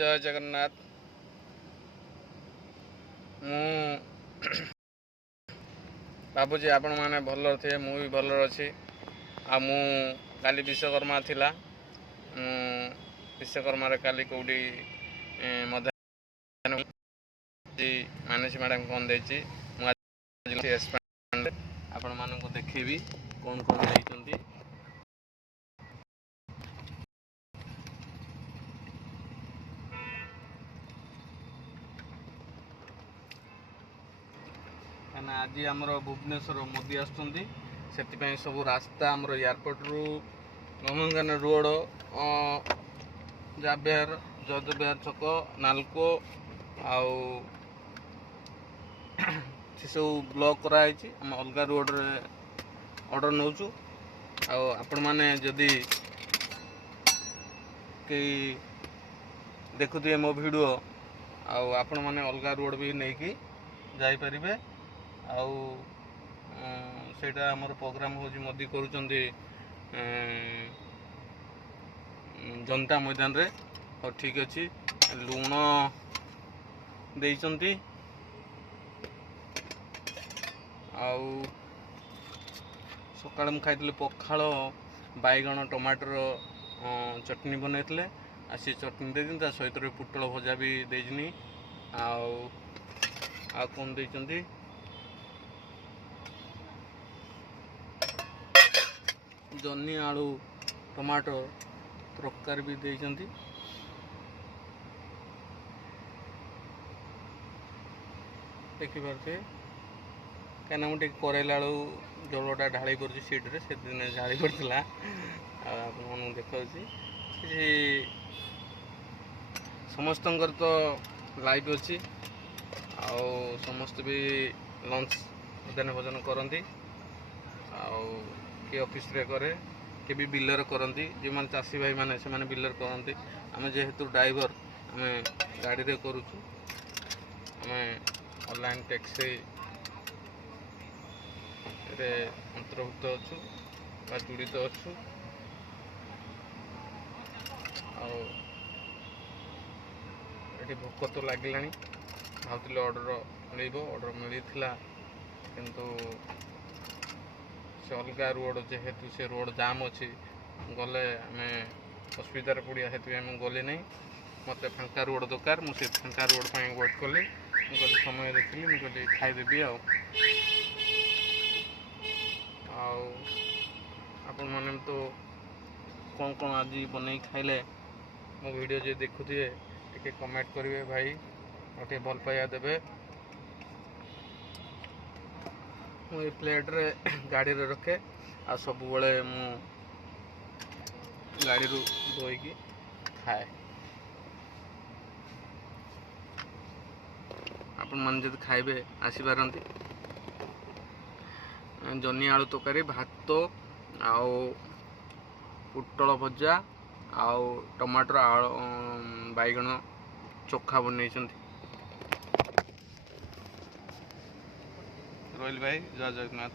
जय जगन्नाथ। मु भावुँ आपण मैंने भल थे मुझे भल अच्छी काली विश्वकर्मा थिला विश्वकर्मा काली कौटी मध्याह्न मानसी मैडम कौन देती आपण मानक देखेबी कौन कौन देती आज आमर भुवनेश्वर मोदी आसुँच से सब रास्ता आमर एयरपोर्ट रु नंदनकानन रोड जाबिहार जयदेव छक नालको आउ से सब ब्लॉक कराई आम अलग रोड रे ऑर्डर नौचु आपण मैंने जदि कई देखुए मो वीडियो आपण मैंने अलग रोड भी नहीं कि जापरें सेटा आमर प्रोग्राम हो मोदी करुँच जनता मैदान रे और ठीक अच्छी लुण देइचंती सकाळ मु खाइले पखाल बैगण टमाटर चटनी बनैले से चटनी दे सहित पुटल भजा भी देनी आ कौन देइचंती जन्नी आलू टमाटर तरकारी भी देइचंती देखी पारे कहीं मुझे करेला आलू जलटा ढाई कर सीट्रे से दिन ढाई करता आप देखा समस्त तो लाइव अच्छी समस्त भी लंच मध्याह्न भोजन करती किए ऑफिस रे करे कि भी बिलर करती जो मैंने चाषी भाई मैंने से बिलर करती आम जेहेतु ड्राइवर आम गाड़ी रे करुचु आम ऑनलाइन टैक्स रे अंतर्भुक्त अच्छु जड़ित अच्छु ये भोक तो लगे भावुली ऑर्डर मिलता किंतु से अलग रोड जेहेतु से रोड जाम अच्छी गले आम असुविधार पड़ा से गले नहीं मत फांका रोड दरकार मुझे फांका रोड पर वेट कली मुझे समय देखिली मुझे खाईदेवी आपण मैंने तो कौन कौन आज बन खाइले मो वीडियो जो देखुए टे कमेंट करेंगे भाई और भल पाइबा देवे मुझे प्लेट रे गाड़ी रे रखे आ सब बड़े मु गाड़ी रू धोईकी खाए आपण मन जब खाइबे आसीपारती जन्नी आलू तरकारी भात आउ पुटल भजा आउ टमाटर बैगण चोखा बनई रोहिल भाई जय जगन्नाथ।